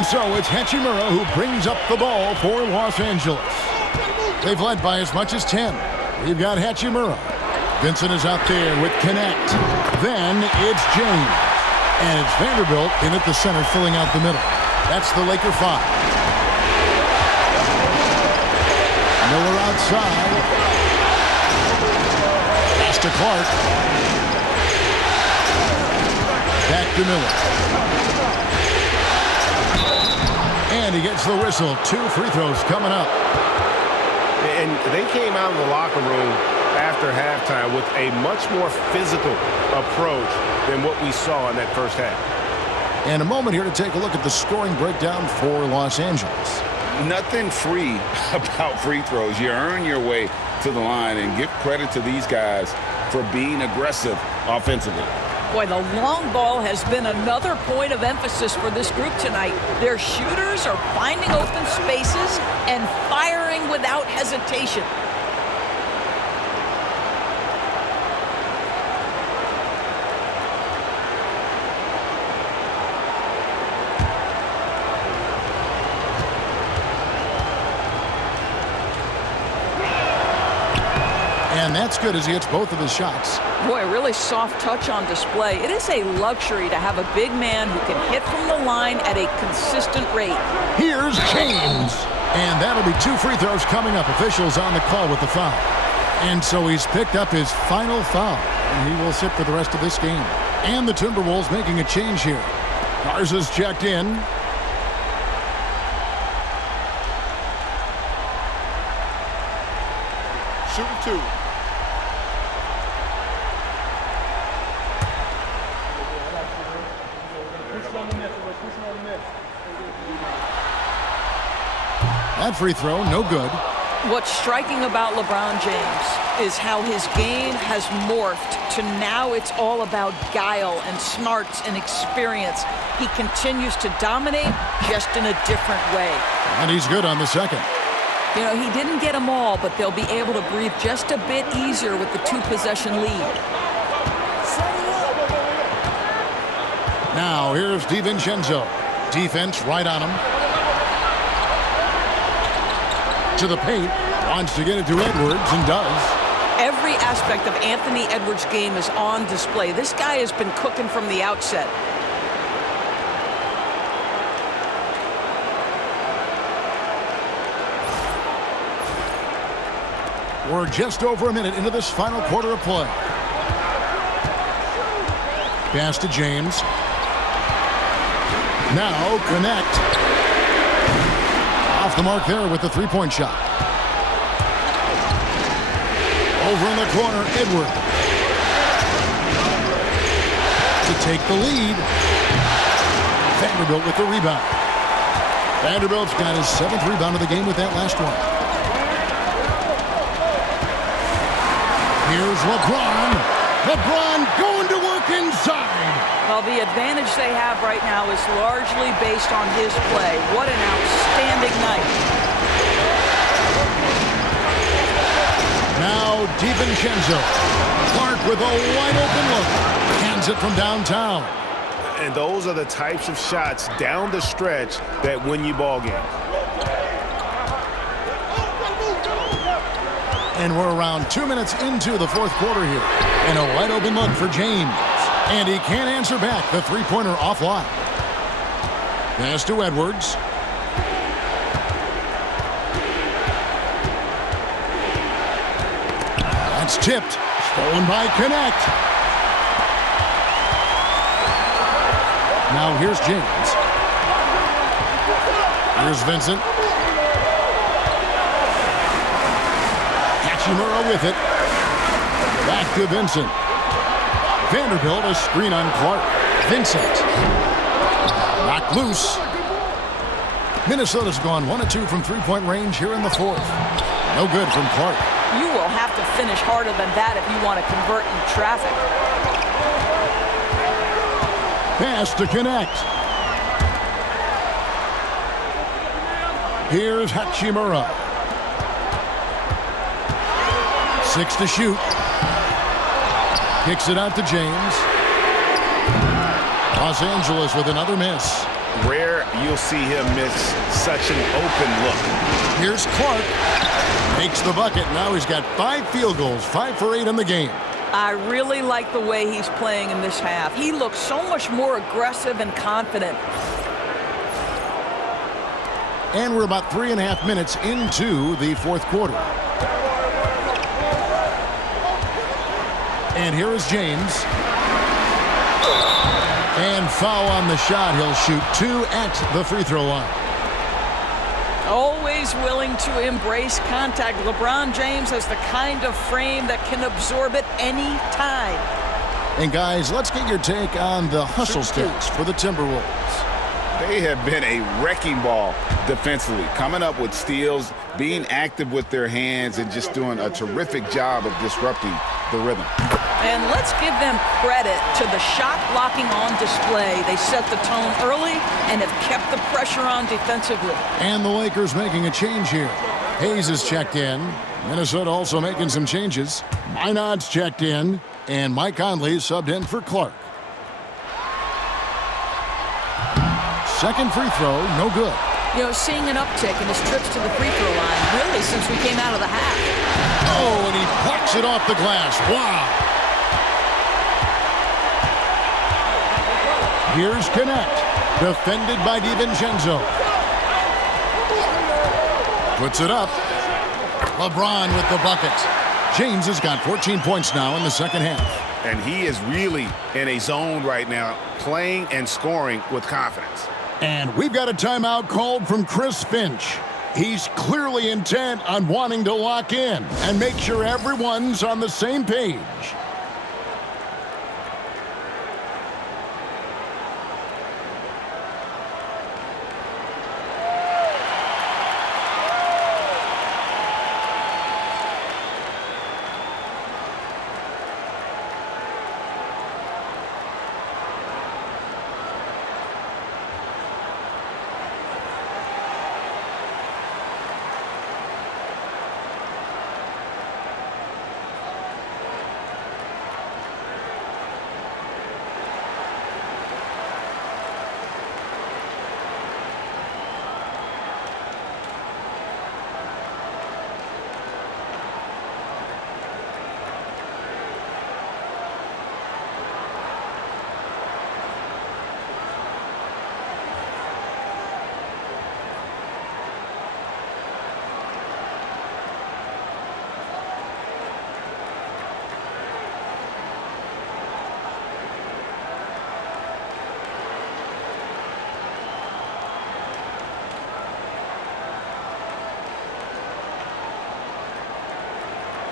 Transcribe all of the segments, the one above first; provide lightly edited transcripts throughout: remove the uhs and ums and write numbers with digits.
And so it's Hachimura who brings up the ball for Los Angeles. They've led by as much as 10. We've got Hachimura. Vincent is out there with Connect. Then it's James. And it's Vanderbilt in at the center, filling out the middle. That's the Laker 5. Miller outside. Pass to Clark. Back to Miller. And he gets the whistle. 2 free throws coming up. And they came out of the locker room after halftime with a much more physical approach than what we saw in that first half. And a moment here to take a look at the scoring breakdown for Los Angeles. Nothing free about free throws. You earn your way to the line, and give credit to these guys for being aggressive offensively. Boy, the long ball has been another point of emphasis for this group tonight. Their shooters are finding open spaces and firing without hesitation. And that's good as he hits both of his shots. Boy, really soft touch on display. It is a luxury to have a big man who can hit from the line at a consistent rate. Here's James. And that'll be 2 free throws coming up. Officials on the call with the foul. And so he's picked up his final foul. And he will sit for the rest of this game. And the Timberwolves making a change here. Garza's checked in. Shooting 2. That free throw, no good. What's striking about LeBron James is how his game has morphed to now it's all about guile and smarts and experience. He continues to dominate just in a different way. And he's good on the second. You know, he didn't get them all, but they'll be able to breathe just a bit easier with the 2-possession lead. Now, here's DiVincenzo. Defense right on him. To the paint. Wants to get it to Edwards and does. Every aspect of Anthony Edwards' game is on display. This guy has been cooking from the outset. We're just over a minute into this final quarter of play. Pass to James. Now Connect. Off the mark there with the three-point shot. Over in the corner, Edward. To take the lead. Vanderbilt with the rebound. Vanderbilt's got his 7th rebound of the game with that last one. Here's LeBron. LeBron going to work inside. Well, the advantage they have right now is largely based on his play. What an outstanding night. Now DiVincenzo. Clark with a wide open look. Hands it from downtown. And those are the types of shots down the stretch that win you ball games. And we're around 2 minutes into the fourth quarter here. And a wide open look for James. And he can't answer back. The three-pointer offline. Pass to Edwards. That's tipped. Stolen by Connect. Now here's James. Here's Vincent. Hachimura with it. Back to Vincent. Vanderbilt, a screen on Clark. Vincent. Knocked loose. Minnesota's gone 1 of 2 from three-point range here in the fourth. No good from Clark. You will have to finish harder than that if you want to convert in traffic. Pass to Connect. Here's Hachimura. 6 to shoot. Kicks it out to James. Los Angeles with another miss. rare you'll see him miss such an open look. Here's Clark. Makes the bucket. Now he's got 5 field goals, 5 for 8 in the game. I really like the way he's playing in this half. He looks so much more aggressive and confident. And we're about 3.5 minutes into the fourth quarter. And here is James. And foul on the shot. He'll shoot 2 at the free throw line. Always willing to embrace contact. LeBron James has the kind of frame that can absorb it any time. And guys, let's get your take on the hustle stats for the Timberwolves. They have been a wrecking ball defensively, coming up with steals, being active with their hands, and just doing a terrific job of disrupting the rhythm. And let's give them credit to the shot blocking on display. They set the tone early and have kept the pressure on defensively. And the Lakers making a change here. Hayes is checked in. Minnesota also making some changes. Minod's checked in. And Mike Conley subbed in for Clark. Second free throw, no good. You know, seeing an uptick in his trips to the free throw line, really, since we came out of the half. Oh, and he blocks it off the glass. Wow. Here's Connect, defended by DiVincenzo. Puts it up. LeBron with the bucket. James has got 14 points now in the second half. And he is really in a zone right now, playing and scoring with confidence. And we've got a timeout called from Chris Finch. He's clearly intent on wanting to lock in and make sure everyone's on the same page.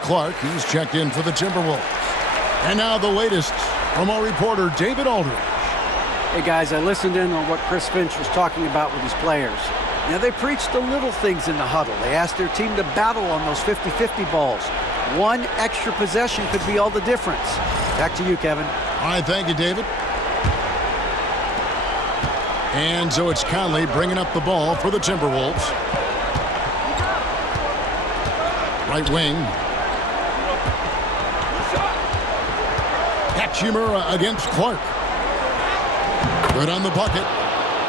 Clark, he's checked in for the Timberwolves. And now the latest from our reporter, David Aldridge. Hey guys, I listened in on what Chris Finch was talking about with his players. Now they preached the little things in the huddle. They asked their team to battle on those 50-50 balls. One extra possession could be all the difference. Back to you, Kevin. All right, thank you, David. And so it's Conley bringing up the ball for the Timberwolves. Right wing. Hachimura against Clark. Good on the bucket.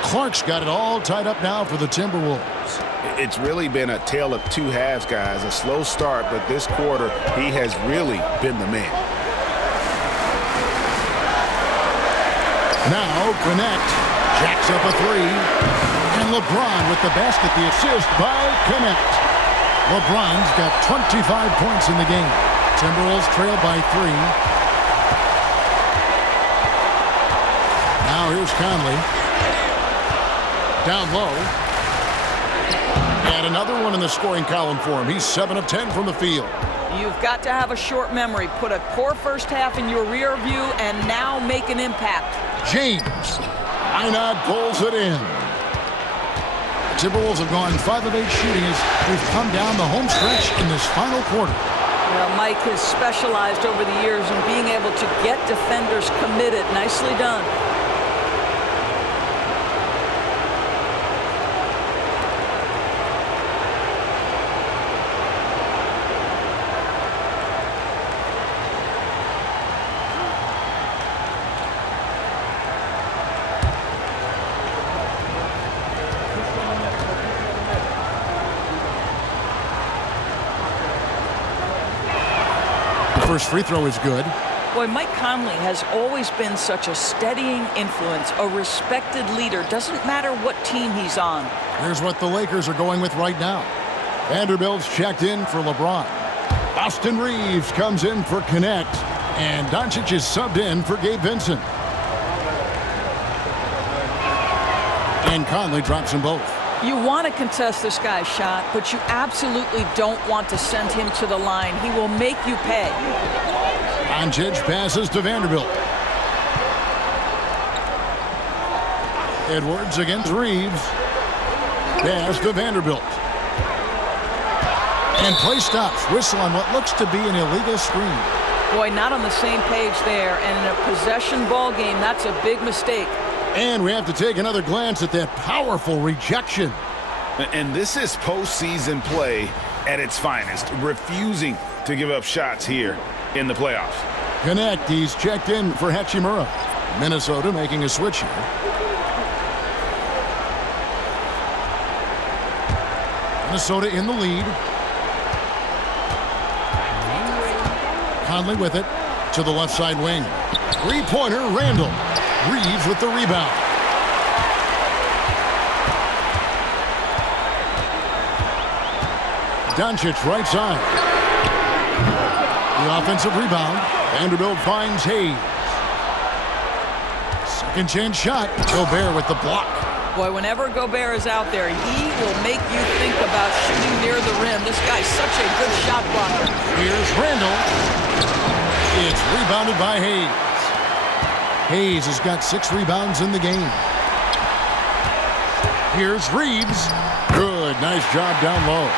Clark's got it all tied up now for the Timberwolves. It's really been a tale of two halves, guys. A slow start, but this quarter, he has really been the man. Now, Connect jacks up a three. And LeBron with the basket, the assist by Connect. LeBron's got 25 points in the game. Timberwolves trail by 3. Now here's Conley. Down low. And another one in the scoring column for him. He's 7 of 10 from the field. You've got to have a short memory. Put a poor first half in your rear view and now make an impact. James. Inod pulls it in. The Timberwolves have gone 5 of 8 shooting as we've come down the home stretch in this final quarter. Well, Mike has specialized over the years in being able to get defenders committed. Nicely done. First free throw is good. Boy, Mike Conley has always been such a steadying influence, a respected leader. Doesn't matter what team he's on. Here's what the Lakers are going with right now. Vanderbilt's checked in for LeBron. Austin Reeves comes in for Connect. And Doncic is subbed in for Gabe Vincent. And Conley drops them both. You want to contest this guy's shot, but you absolutely don't want to send him to the line. He will make you pay. Doncic passes to Vanderbilt. Edwards against Reeves. Pass to Vanderbilt. And play stops. Whistle on what looks to be an illegal screen. Boy, not on the same page there. And in a possession ball game, that's a big mistake. And we have to take another glance at that powerful rejection. And this is postseason play at its finest, refusing to give up shots here in the playoffs. Connect, he's checked in for Hachimura. Minnesota making a switch here. Minnesota in the lead. Conley with it to the left side wing. Three-pointer, Randall. Reeves with the rebound. Doncic right side. The offensive rebound. Vanderbilt finds Hayes. Second chance shot. Gobert with the block. Boy, whenever Gobert is out there, he will make you think about shooting near the rim. This guy's such a good shot blocker. Here's Randall. It's rebounded by Hayes. Hayes has got 6 rebounds in the game. Here's Reeves. Good, nice job down low.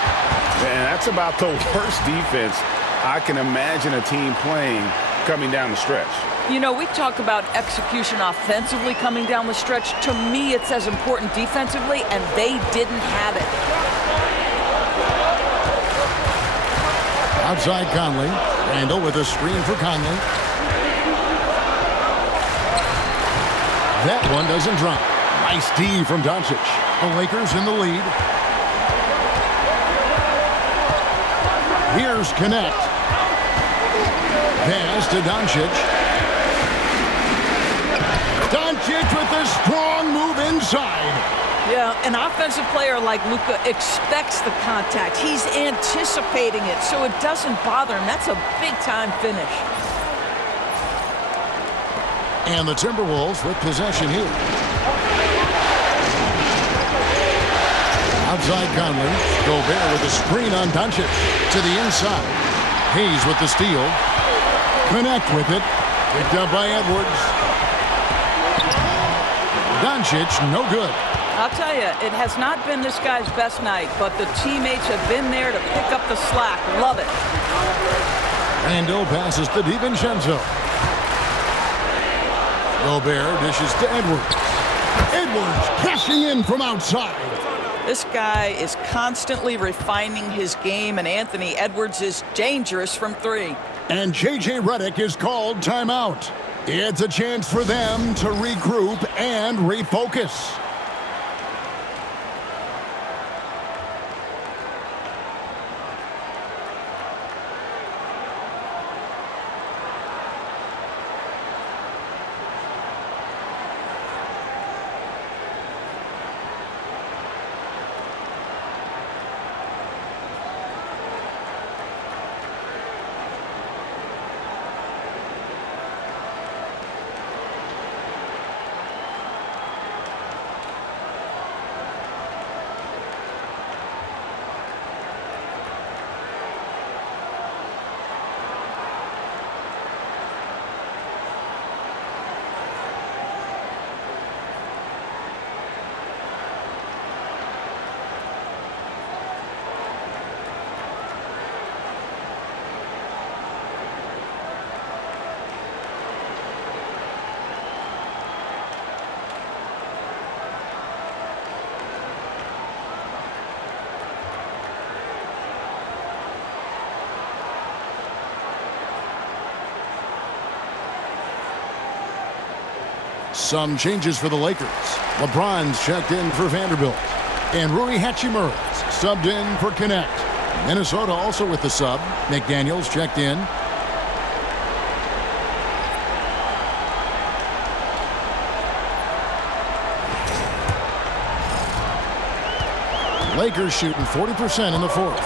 And that's about the worst defense I can imagine a team playing coming down the stretch. You know, we talk about execution offensively coming down the stretch. To me, it's as important defensively, and they didn't have it. Outside Conley. Randall with a screen for Conley. That one doesn't drop. Nice D from Doncic. The Lakers in the lead. Here's Connect. Pass to Doncic. Doncic with a strong move inside. Yeah, an offensive player like Luka expects the contact. He's anticipating it, so it doesn't bother him. That's a big-time finish. And the Timberwolves with possession here. Outside Conley. Gobert with a screen on Doncic. To the inside. Hayes with the steal. Connect with it. Picked up by Edwards. Doncic, no good. I'll tell you, it has not been this guy's best night, but the teammates have been there to pick up the slack. Love it. Randall passes to DiVincenzo. Gobert dishes to Edwards. Edwards cashing in from outside. This guy is constantly refining his game, and Anthony Edwards is dangerous from 3. And J.J. Redick is called timeout. It's a chance for them to regroup and refocus. Some changes for the Lakers. LeBron's checked in for Vanderbilt. And Rui Hachimura's subbed in for Connect. Minnesota also with the sub. McDaniels checked in. Lakers shooting 40% in the fourth.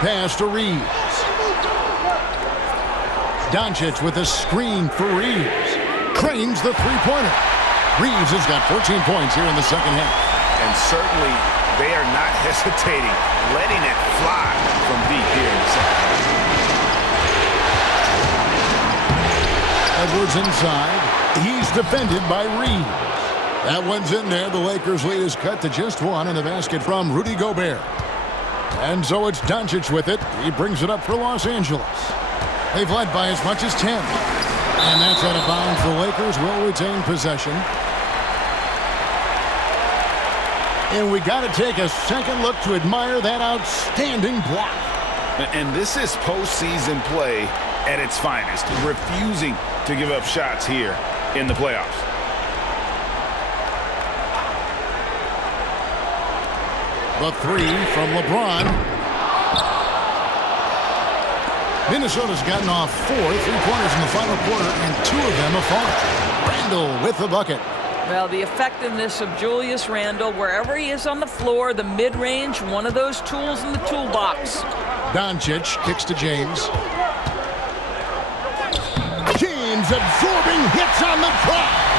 Pass to Reeves. Doncic with a screen for Reeves. Cranes the three-pointer. Reeves has got 14 points here in the second half. And certainly they are not hesitating, letting it fly from deep here in the second half. Edwards inside. He's defended by Reeves. That one's in there. The Lakers' lead is cut to just one in the basket from Rudy Gobert. And so it's Doncic with it. He brings it up for Los Angeles. They've led by as much as 10. And that's out of bounds. The Lakers will retain possession. And we got to take a second look to admire that outstanding block. And this is postseason play at its finest, refusing to give up shots here in the playoffs. The three from LeBron. Minnesota's gotten off 4 3-pointers in the final quarter, and 2 of them have fallen. Randle with the bucket. Well, the effectiveness of Julius Randle, wherever he is on the floor, the mid-range, one of those tools in the toolbox. Doncic kicks to James. James absorbing hits on the drive.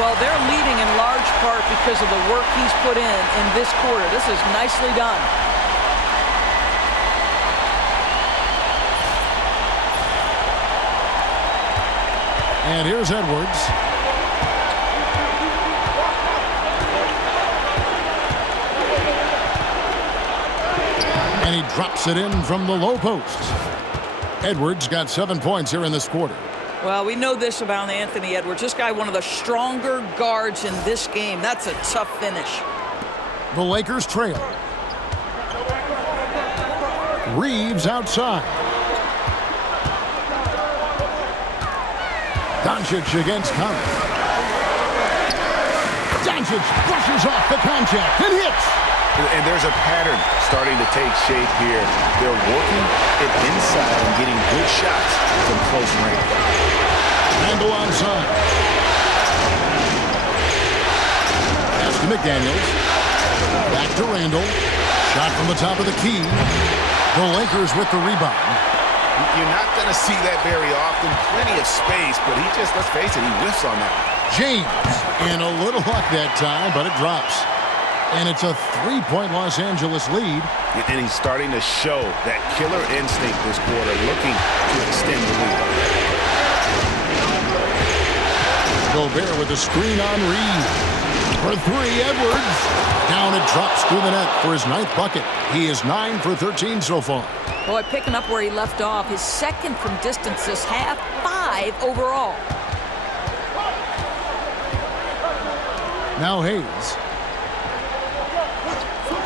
Well, they're leading in large part because of the work he's put in this quarter. This is nicely done. And here's Edwards. And he drops it in from the low post. Edwards got 7 points here in this quarter. Well, we know this about Anthony Edwards. This guy, one of the stronger guards in this game. That's a tough finish. The Lakers trail. Reeves outside. Doncic against Conley. Doncic brushes off the contact and hits. And there's a pattern starting to take shape here. They're working it inside and getting good shots from close range. Randle onside. Pass to McDaniels. Back to Randle. Shot from the top of the key. The Lakers with the rebound. You're not going to see that very often. Plenty of space, but he just, let's face it, he whiffs on that. James in a little luck that time, but it drops. And it's a 3-point Los Angeles lead. And he's starting to show that killer instinct this quarter, looking to extend the lead. Gobert with a screen on Reeves. For 3, Edwards. Down it drops through the net for his 9th bucket. He is 9 for 13 so far. Boy, picking up where he left off. His second from distance this half, 5 overall. Now Hayes.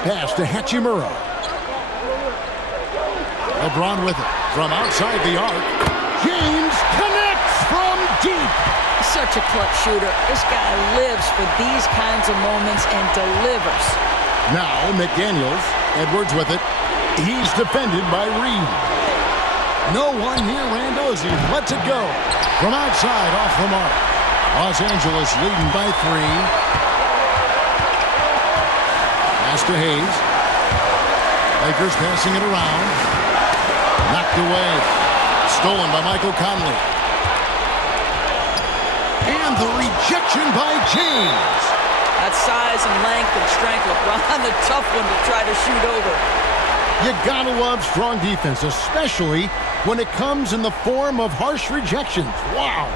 Pass to Hachimura. LeBron with it from outside the arc. James connects from deep. Such a clutch shooter. This guy lives for these kinds of moments and delivers. Now McDaniels. Edwards with it. He's defended by Reeves. No one near Randle as he lets it go. From outside off the mark. Los Angeles leading by 3. Pass to Hayes. Lakers passing it around. Knocked away. Stolen by Michael Conley. And the rejection by James. That size and length and strength, LeBron, the tough one to try to shoot over. You gotta love strong defense, especially when it comes in the form of harsh rejections. Wow.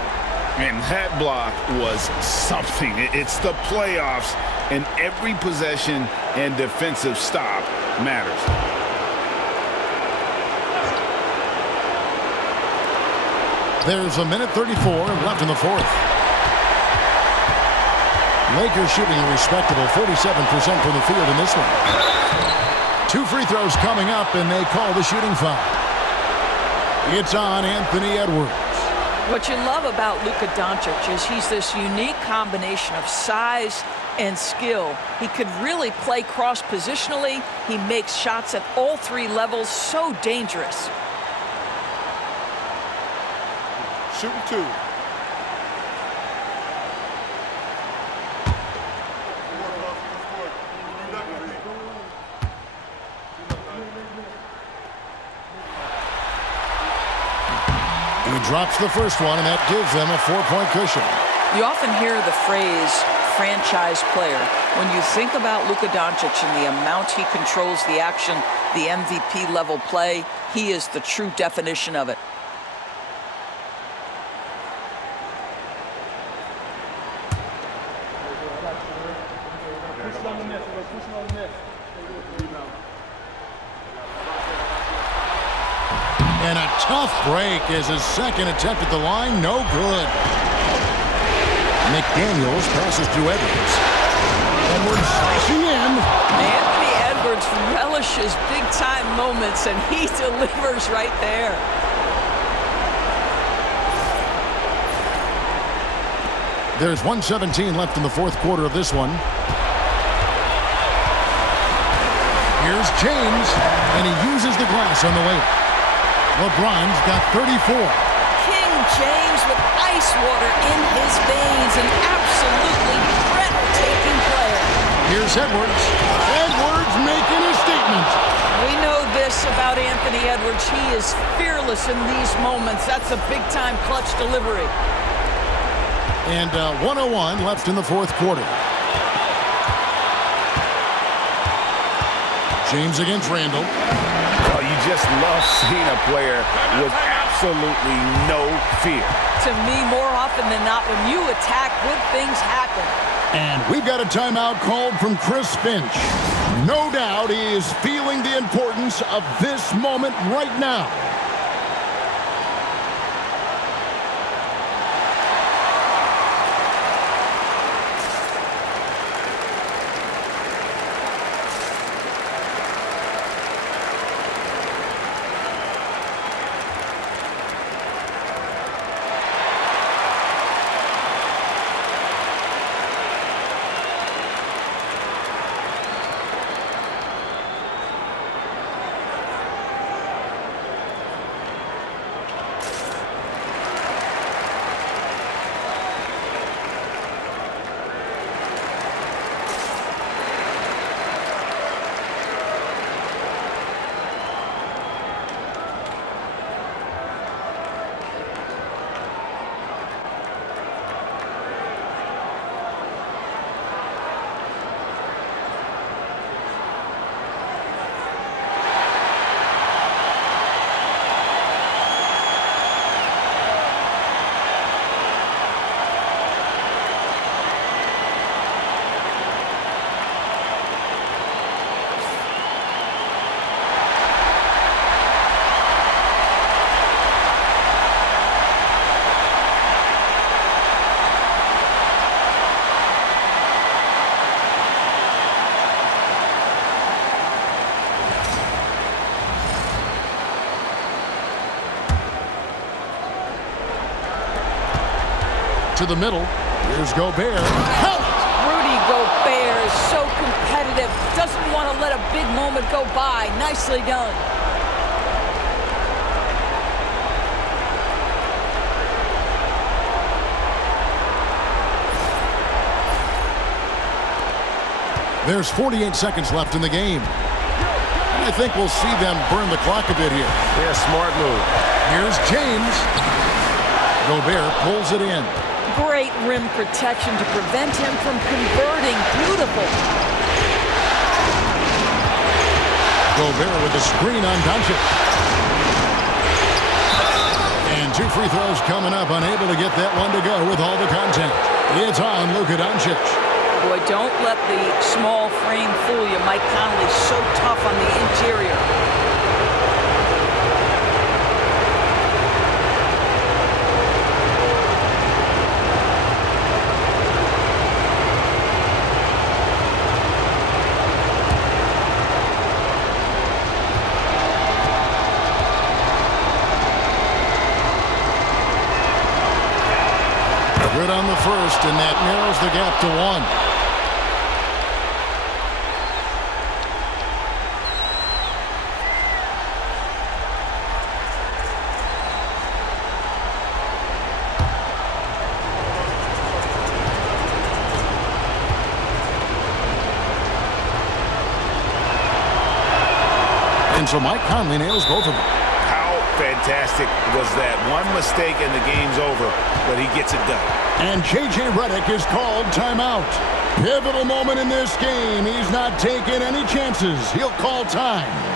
And that block was something. It's the playoffs, and every possession and defensive stop matters. There's a minute 34 left in the fourth. Lakers shooting a respectable 47% from the field in this one. 2 free throws coming up, and they call the shooting foul. It's on Anthony Edwards. What you love about Luka Doncic is he's this unique combination of size and skill. He could really play cross-positionally. He makes shots at all 3 levels, so dangerous. Shooting 2. drops the first one, and that gives them a 4-point cushion. You often hear the phrase franchise player. When you think about Luka Doncic and the amount he controls the action, the MVP level play, he is the true definition of it. And a tough break is his second attempt at the line. No good. McDaniels passes to Edwards. Edwards slashing in. Anthony Edwards relishes big-time moments, and he delivers right there. There's 1:17 left in the fourth quarter of this one. Here's James, and he uses the glass on the way. LeBron's got 34. King James with ice water in his veins, an absolutely breathtaking player. Here's Edwards. Edwards making a statement. We know this about Anthony Edwards. He is fearless in these moments. That's a big-time clutch delivery. And 1:01 left in the fourth quarter. James against Randall. Oh, you just love seeing a player with absolutely no fear. To me, more often than not, when you attack, good things happen. And we've got a timeout called from Chris Finch. No doubt he is feeling the importance of this moment right now. To the middle. Here's Gobert. Count! Rudy Gobert is so competitive. Doesn't want to let a big moment go by. Nicely done. There's 48 seconds left in the game. And I think we'll see them burn the clock a bit here. Yeah, smart move. Here's James. Gobert pulls it in. Great rim protection to prevent him from converting. Beautiful. Gobert with a screen on Doncic. And 2 free throws coming up. Unable to get that one to go with all the contact. It's on Luka Doncic. Boy, don't let the small frame fool you. Mike Conley's so tough on the interior. Good on the first, and that narrows the gap to 1. And so Mike Conley nails both of them. How fantastic was that. One mistake and the game's over, but he gets it done. And J.J. Redick is called timeout. Pivotal moment in this game. He's not taking any chances. He'll call time.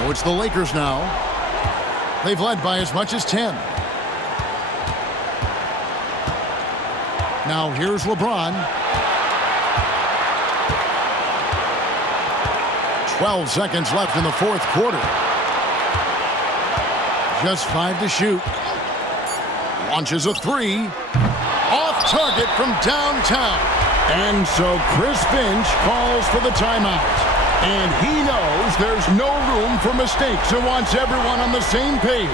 So it's the Lakers now. They've led by as much as 10. Now here's LeBron. 12 seconds left in the fourth quarter. Just 5 to shoot. Launches a 3. Off target from downtown. And so Chris Finch calls for the timeout. And he knows there's no room for mistakes and wants everyone on the same page.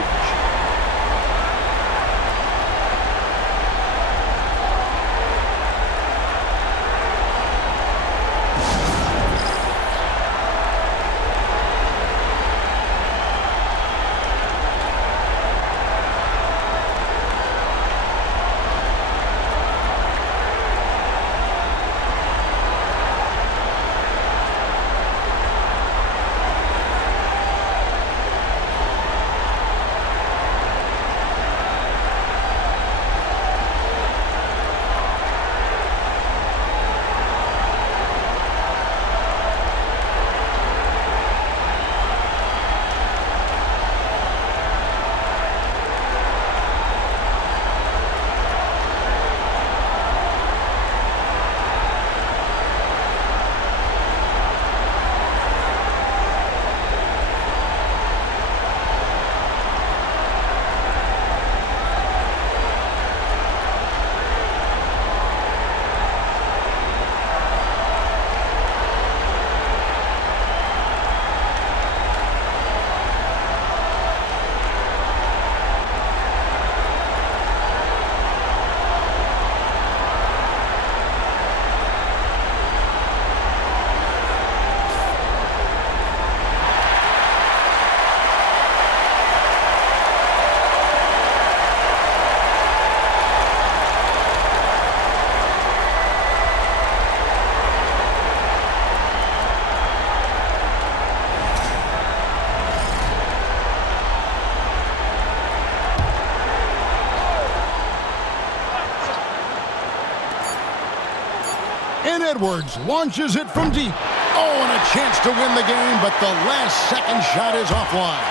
And Edwards launches it from deep. Oh, and a chance to win the game, but the last second shot is offline.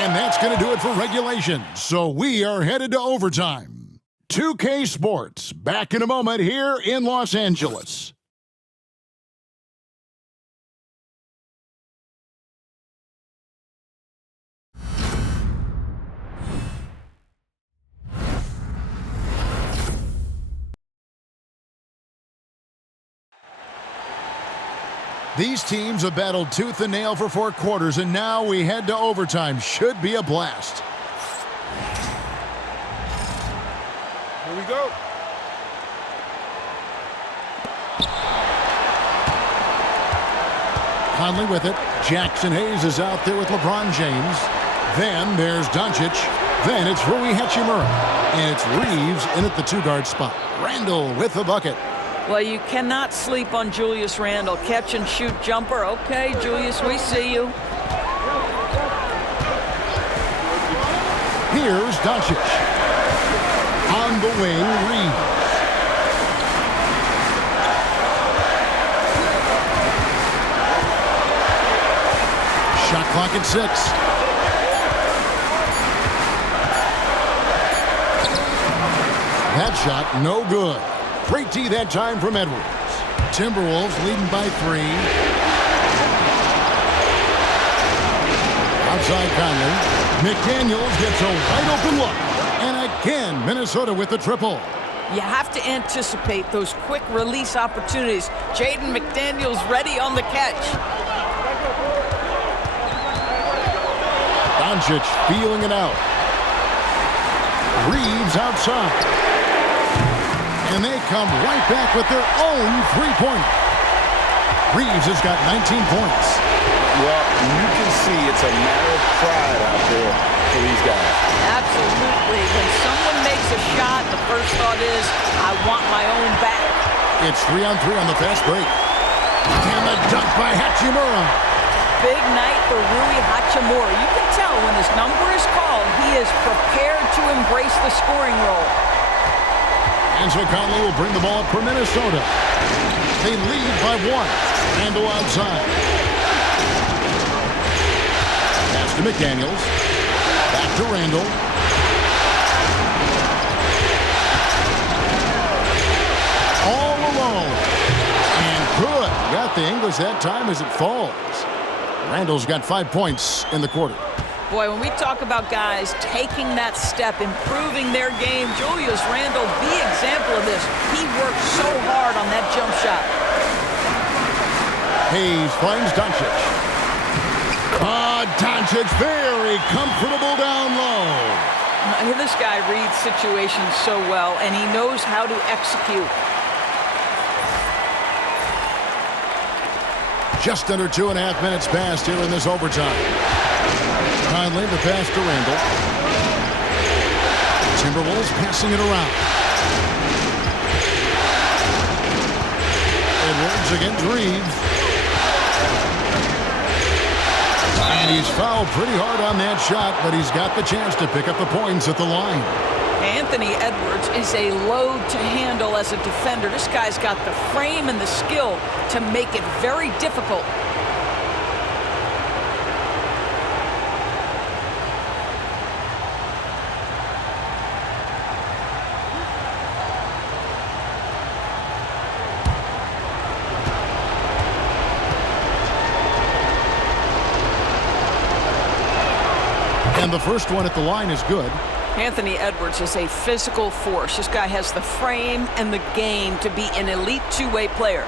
And that's going to do it for regulation. So we are headed to overtime. 2K Sports, back in a moment here in Los Angeles. These teams have battled tooth and nail for 4 quarters, and now we head to overtime. Should be a blast. Here we go. Conley with it. Jackson Hayes is out there with LeBron James. Then there's Doncic. Then it's Rui Hachimura. And it's Reeves in at the 2-guard spot. Randle with the bucket. Well, you cannot sleep on Julius Randle. Catch and shoot jumper. Okay, Julius, we see you. Here's Doncic. On the wing, Reeves. Shot clock at 6. That shot, no good. Great D that time from Edwards. Timberwolves leading by 3. Outside Conley. McDaniels gets a wide open look. And again, Minnesota with the triple. You have to anticipate those quick release opportunities. Jaden McDaniels ready on the catch. Doncic feeling it out. Reeves outside. And they come right back with their own 3-pointer. Reeves has got 19 points. Well, you can see it's a matter of pride out there for these guys. Absolutely. When someone makes a shot, the first thought is, I want my own back. It's 3-on-3 on the fast break. And the dunk by Hachimura. Big night for Rui Hachimura. You can tell when his number is called, he is prepared to embrace the scoring role. And so Conley will bring the ball up for Minnesota. They lead by 1. Randle outside. Pass to McDaniels. Back to Randle. All alone. And good. Got the English that time as it falls. Randle's got 5 points in the quarter. Boy, when we talk about guys taking that step, improving their game, Julius Randle, the example of this. He worked so hard on that jump shot. Hayes finds Doncic. Doncic very comfortable down low. This guy reads situations so well, and he knows how to execute. Just under 2.5 minutes passed here in this overtime. Conley, the pass to Randle. Timberwolves passing it around. Edwards against Reeves. And he's fouled pretty hard on that shot, but he's got the chance to pick up the points at the line. Anthony Edwards is a load to handle as a defender. This guy's got the frame and the skill to make it very difficult. And the first one at the line is good. Anthony Edwards is a physical force. This guy has the frame and the game to be an elite two-way player.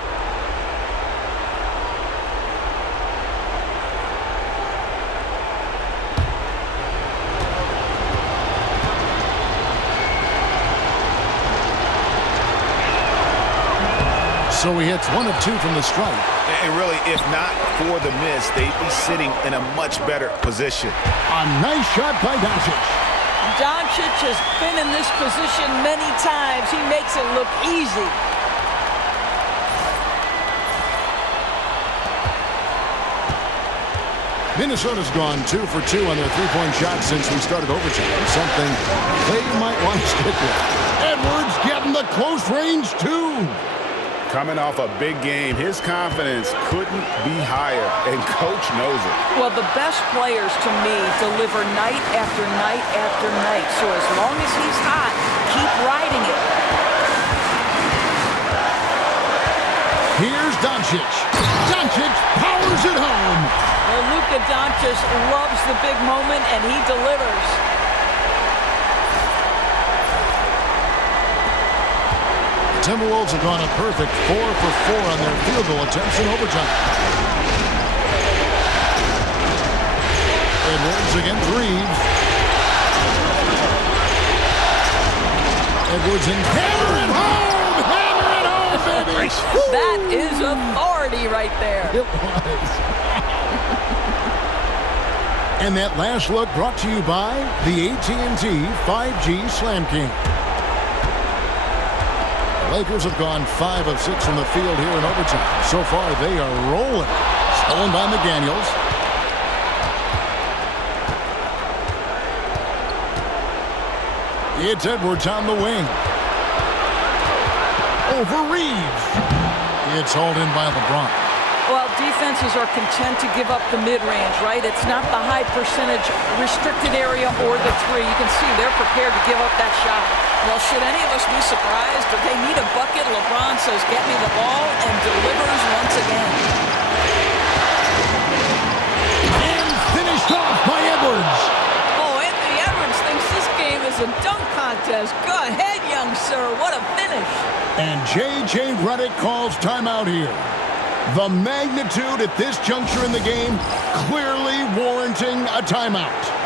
So he hits 1 of 2 from the strike. And really, if not for the miss, they'd be sitting in a much better position. A nice shot by Doncic. Doncic has been in this position many times. He makes it look easy. Minnesota's gone 2 for 2 on their 3-point shots since we started overtime. Something they might want to stick with. Edwards getting the close range, too. Coming off a big game, his confidence couldn't be higher, and Coach knows it. Well, the best players, to me, deliver night after night after night. So as long as he's hot, keep riding it. Here's Doncic. Doncic powers it home. Well, Luka Doncic loves the big moment, and he delivers. Timberwolves have gone a perfect 4 for 4 on their field goal attempts in overtime. Edwards against Reeves. Edwards and hammer it home! Hammer it home, baby! That is authority right there. It was. And that last look brought to you by the AT&T 5G Slam King. The Lakers have gone 5 of 6 from the field here in overtime. So far, they are rolling. Stolen by McDaniels. It's Edwards on the wing. Over Reeves. It's hauled in by LeBron. Well, defenses are content to give up the mid-range, right? It's not the high percentage restricted area or the three. You can see they're prepared to give up that shot. Well, should any of us be surprised if they need a bucket? LeBron says, get me the ball, and delivers once again. And finished off by Edwards. Oh, Anthony Edwards thinks this game is a dunk contest. Go ahead, young sir. What a finish. And J.J. Redick calls timeout here. The magnitude at this juncture in the game clearly warranting a timeout.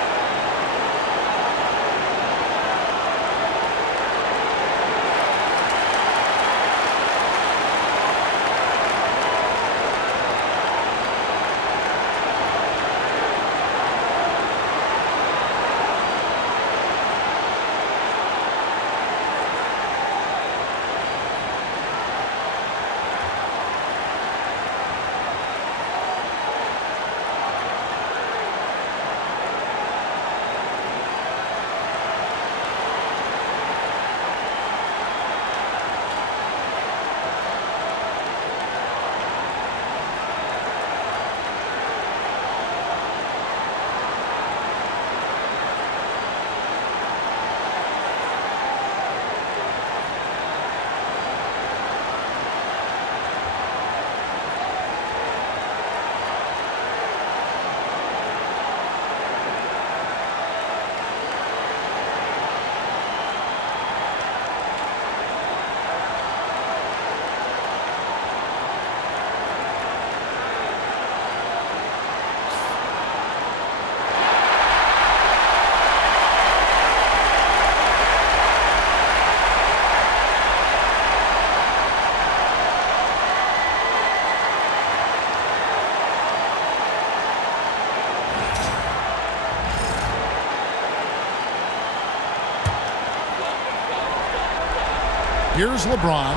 Here's LeBron.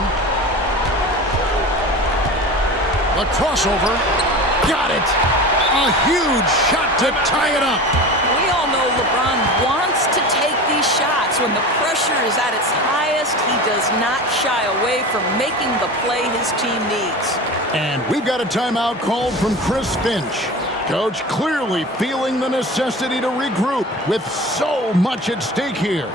The crossover. Got it. A huge shot to tie it up. We all know LeBron wants to take these shots. When the pressure is at its highest, he does not shy away from making the play his team needs. And we've got a timeout called from Chris Finch. Coach clearly feeling the necessity to regroup with so much at stake here.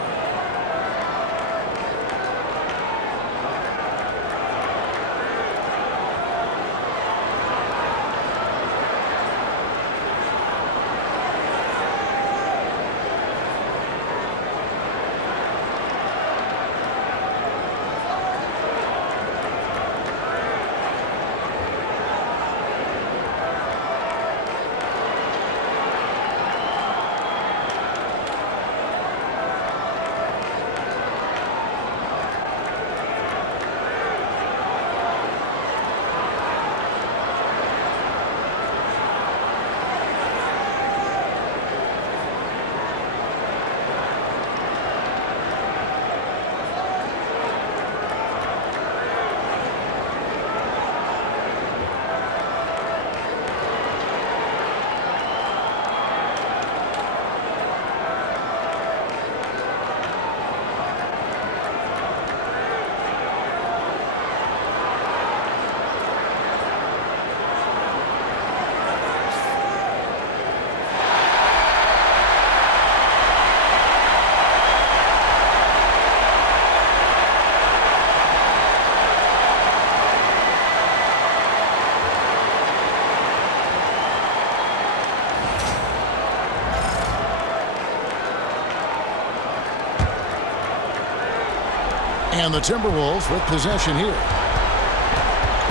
And the Timberwolves with possession here.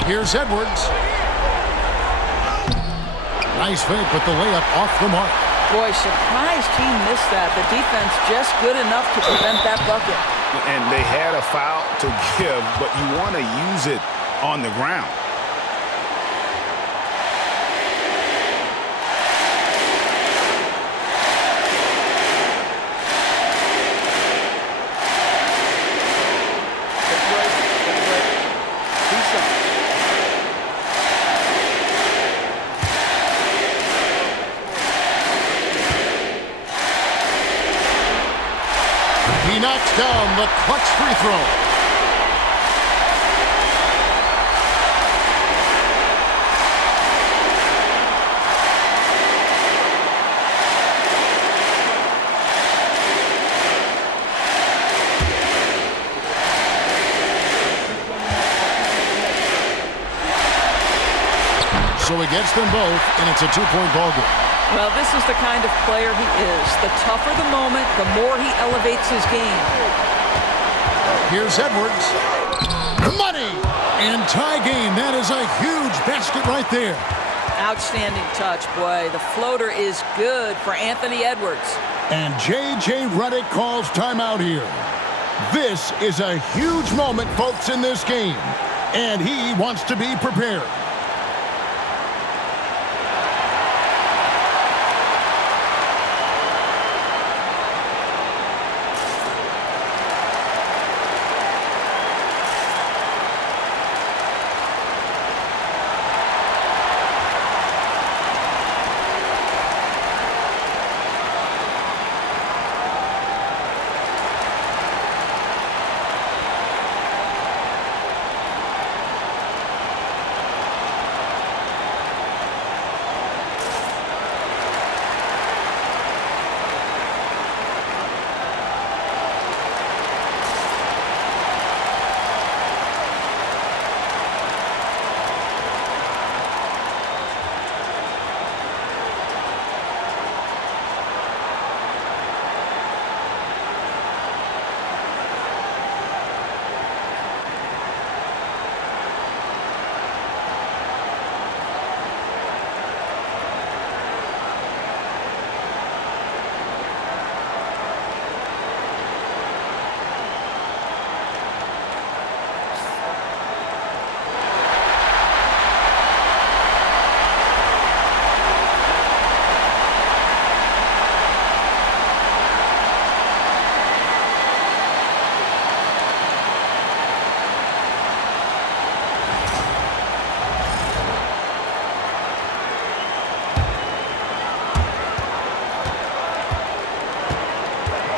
Here's Edwards. Nice fake, but the layup off the mark. Boy, surprised he missed that. The defense just good enough to prevent that bucket. And they had a foul to give, but you want to use it on the ground. He knocks down the clutch free throw. So he gets them both, and it's a two-point ball game. Well, this is the kind of player he is. The tougher the moment, the more he elevates his game. Here's Edwards. Money! And tie game. That is a huge basket right there. Outstanding touch, boy. The floater is good for Anthony Edwards. And J.J. Redick calls timeout here. This is a huge moment, folks, in this game. And he wants to be prepared.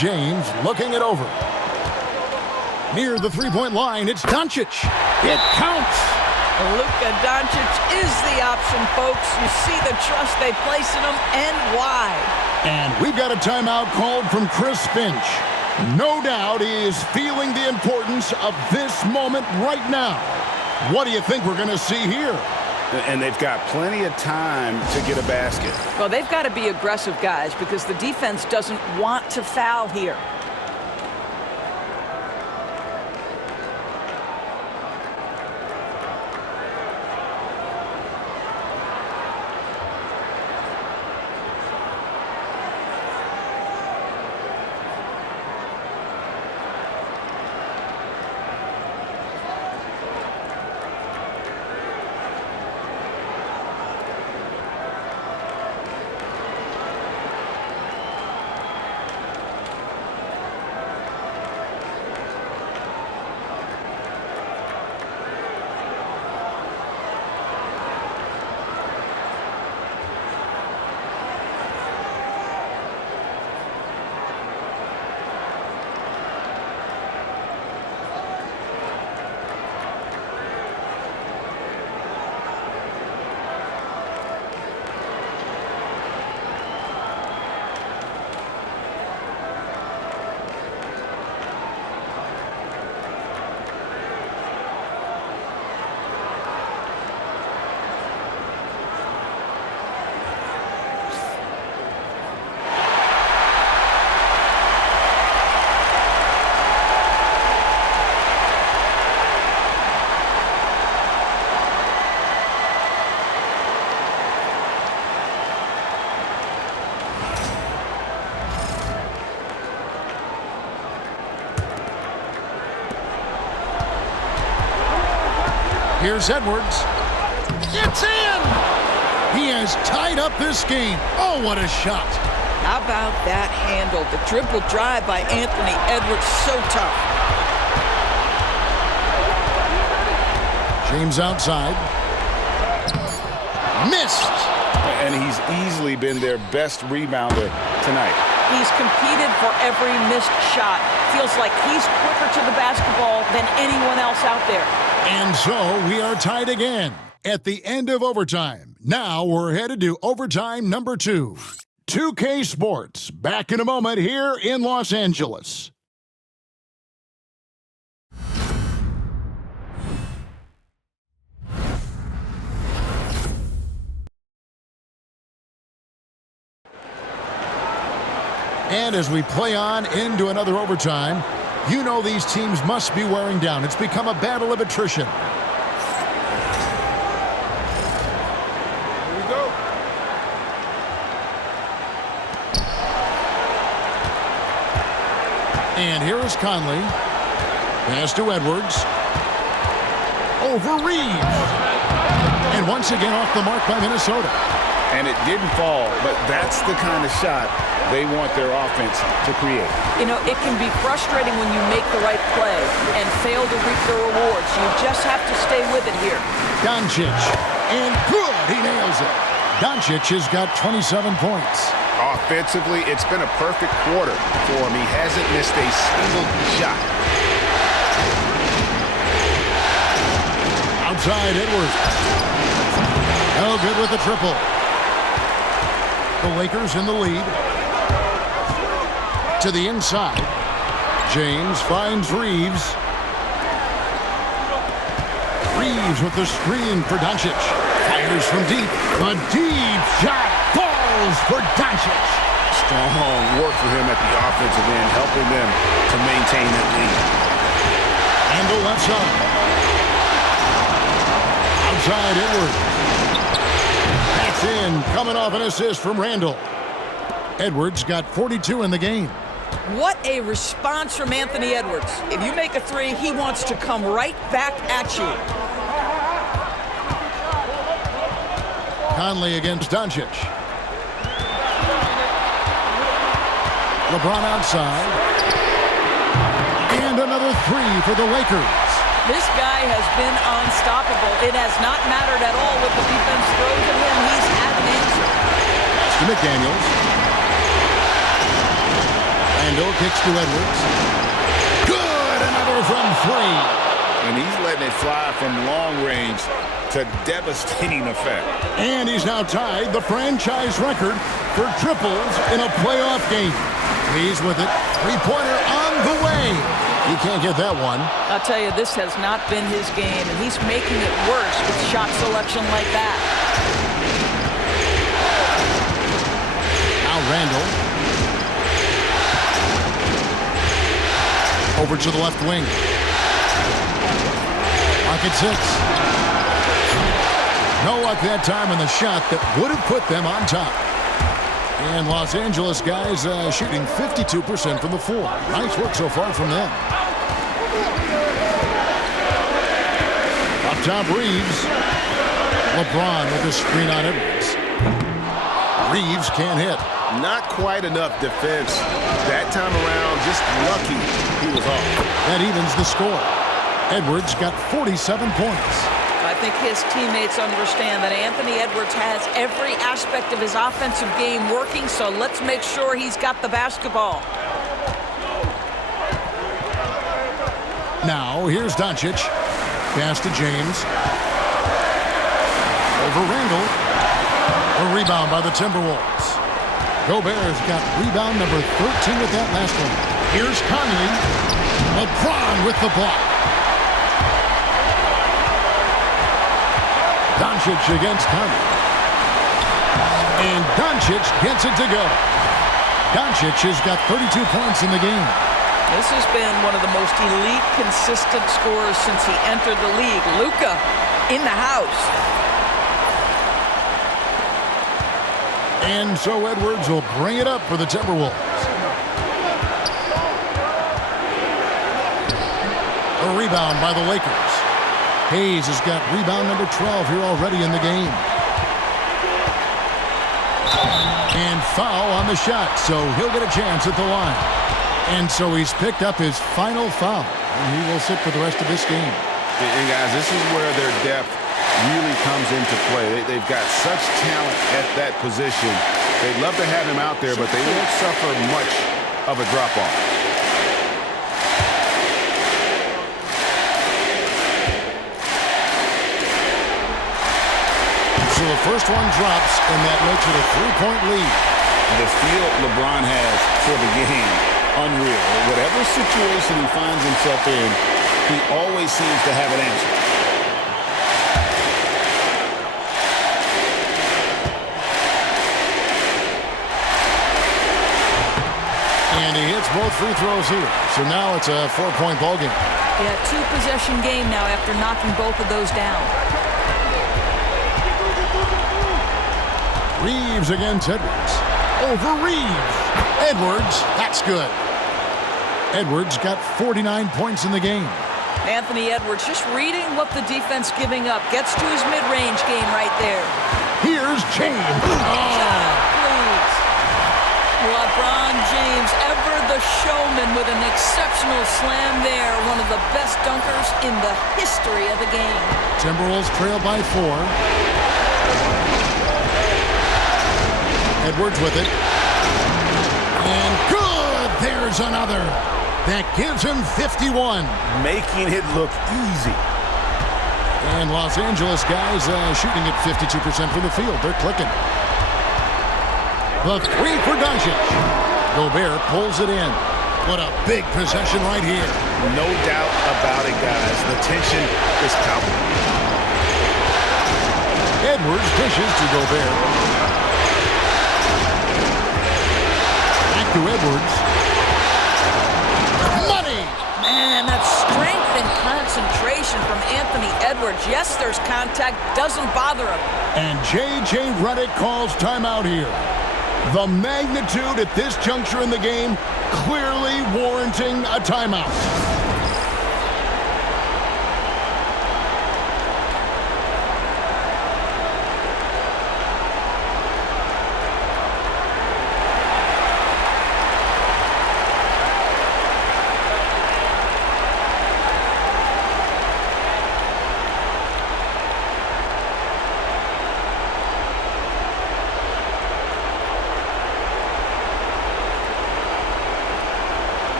James looking it over. Near the three-point line, it's Doncic. It counts. Luka Doncic is the option, folks. You see the trust they place in him and why. And we've got a timeout called from Chris Finch. No doubt he is feeling the importance of this moment right now. What do you think we're going to see here? And they've got plenty of time to get a basket. Well, they've got to be aggressive, guys, because the defense doesn't want to foul here. Here's Edwards. It's in! He has tied up this game. Oh, what a shot. How about that handle? The dribble drive by Anthony Edwards, so tough. James outside. Missed. And he's easily been their best rebounder tonight. He's competed for every missed shot. Feels like he's quicker to the basketball than anyone else out there. And so we are tied again at the end of overtime. Now we're headed to overtime number 2. 2K Sports, back in a moment here in Los Angeles. And as we play on into another overtime, you know these teams must be wearing down. It's become a battle of attrition. Here we go. And here is Conley. Pass to Edwards. Over Reeves. And once again off the mark by Minnesota. And it didn't fall, but that's the kind of shot they want their offense to create. You know, it can be frustrating when you make the right play and fail to reap the rewards. You just have to stay with it here. Doncic. And good. He nails it. Doncic has got 27 points. Offensively, it's been a perfect quarter for him. He hasn't missed a single shot. Outside Edwards. No good with the triple. The Lakers in the lead. To the inside. James finds Reeves. Reeves with the screen for Doncic. Fires from deep. A deep shot falls for Doncic. Strong work for him at the offensive end, helping them to maintain that lead. And the left side. Outside Edwards. That's in. Coming off an assist from Randall. Edwards got 42 in the game. What a response from Anthony Edwards. If you make a three, he wants to come right back at you. Conley against Doncic. LeBron outside. And another three for the Lakers. This guy has been unstoppable. It has not mattered at all what the defense throws at him. He's had an answer. Pass to McDaniels. Randall kicks to Edwards. Good! Another from 3. And he's letting it fly from long range to devastating effect. And he's now tied the franchise record for triples in a playoff game. He's with it. Three-pointer on the way. You can't get that one. I'll tell you, this has not been his game, and he's making it worse with shot selection like that. Now Randall. Over to the left wing. Pocket 6. No luck that time on the shot that would have put them on top. And Los Angeles guys shooting 52% from the floor. Nice work so far from them. Up top, Reeves. LeBron with a screen on Edwards. Reeves can't hit. Not quite enough defense. That time around, just lucky he was off. That evens the score. Edwards got 47 points. I think his teammates understand that Anthony Edwards has every aspect of his offensive game working, so let's make sure he's got the basketball. Now, here's Doncic. Pass to James. Over Randall. A rebound by the Timberwolves. Gobert's got rebound number 13 with that last one. Here's Conley. LeBron with the block. Doncic against Conley. And Doncic gets it to go. Doncic has got 32 points in the game. This has been one of the most elite, consistent scorers since he entered the league. Luka in the house. And so Edwards will bring it up for the Timberwolves. A rebound by the Lakers. Hayes has got rebound number 12 here already in the game. And foul on the shot, so he'll get a chance at the line. And so he's picked up his final foul, and he will sit for the rest of this game. And guys, this is where their depth really comes into play. They've got such talent at that position. They'd love to have him out there, but they won't suffer much of a drop-off. So the first one drops, and that makes it a 3-point lead. The feel LeBron has for the game, unreal. Whatever situation he finds himself in, he always seems to have an answer. And he hits both free throws here. So now it's a 4-point ball game. Yeah, 2-possession game now after knocking both of those down. Reeves against Edwards. Over Reeves. Edwards, that's good. Edwards got 49 points in the game. Anthony Edwards just reading what the defense giving up. Gets to his mid-range game right there. Here's James. Please. LeBron James, ever the showman with an exceptional slam there. One of the best dunkers in the history of the game. Timberwolves trail by 4. Edwards with it. And good! There's another. That gives him 51. Making it look easy. And Los Angeles guys shooting at 52% from the field. They're clicking. The 3 for Doncic. Gobert pulls it in. What a big possession right here. No doubt about it, guys. The tension is palpable. Edwards dishes to Gobert. Back to Edwards. Money! Man, that strength and concentration from Anthony Edwards. Yes, there's contact. Doesn't bother him. And J.J. Redick calls timeout here. The magnitude at this juncture in the game clearly warranting a timeout.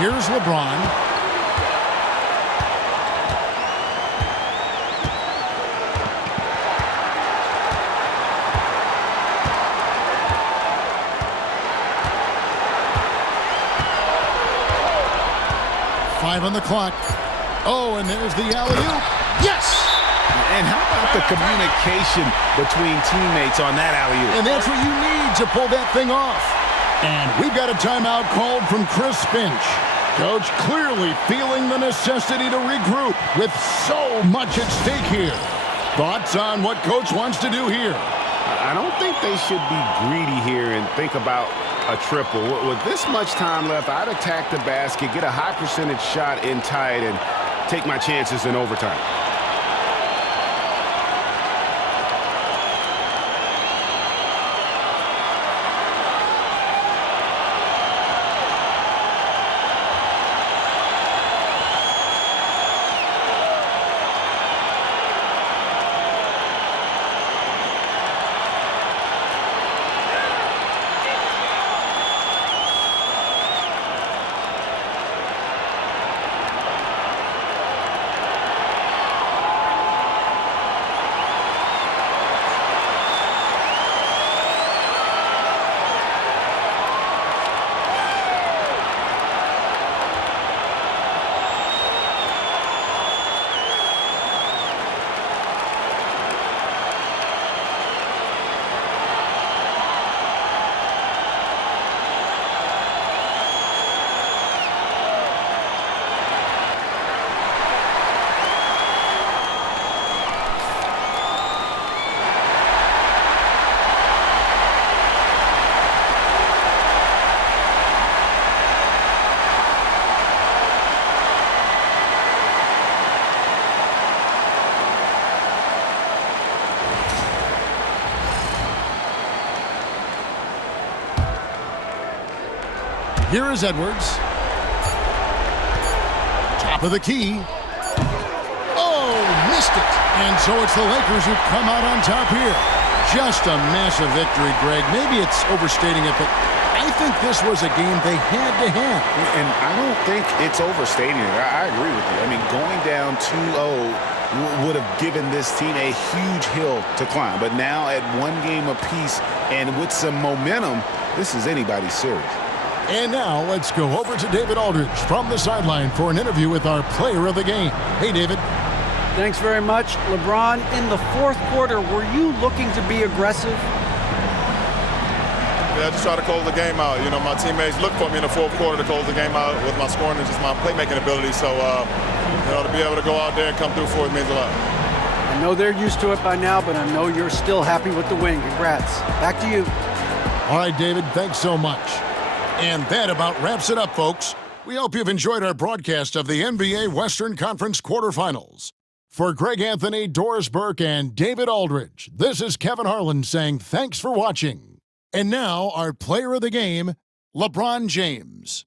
Here's LeBron. Five on the clock. Oh, and there's the alley-oop. Yes! And how about the communication between teammates on that alley-oop? And that's what you need to pull that thing off. And we've got a timeout called from Chris Finch. Coach clearly feeling the necessity to regroup with so much at stake here. Thoughts on what Coach wants to do here? I don't think they should be greedy here and think about a triple. With this much time left, I'd attack the basket, get a high percentage shot in tight, and take my chances in overtime. Here is Edwards. Top of the key. Oh, missed it. And so it's the Lakers who come out on top here. Just a massive victory, Greg. Maybe it's overstating it, but I think this was a game they had to have. And I don't think it's overstating it. I agree with you. I mean, going down 2-0 would have given this team a huge hill to climb. But now at one game apiece and with some momentum, this is anybody's series. And now let's go over to David Aldridge from the sideline for an interview with our player of the game. Hey, David. Thanks very much. LeBron, in the fourth quarter, were you looking to be aggressive? Yeah, I just try to close the game out. You know, my teammates look for me in the fourth quarter to close the game out with my scoring and just my playmaking ability. So, you know, to be able to go out there and come through for it means a lot. I know they're used to it by now, but I know you're still happy with the win. Congrats. Back to you. All right, David, thanks so much. And that about wraps it up, folks. We hope you've enjoyed our broadcast of the NBA Western Conference quarterfinals. For Greg Anthony, Doris Burke, and David Aldridge, this is Kevin Harlan saying thanks for watching. And now, our player of the game, LeBron James.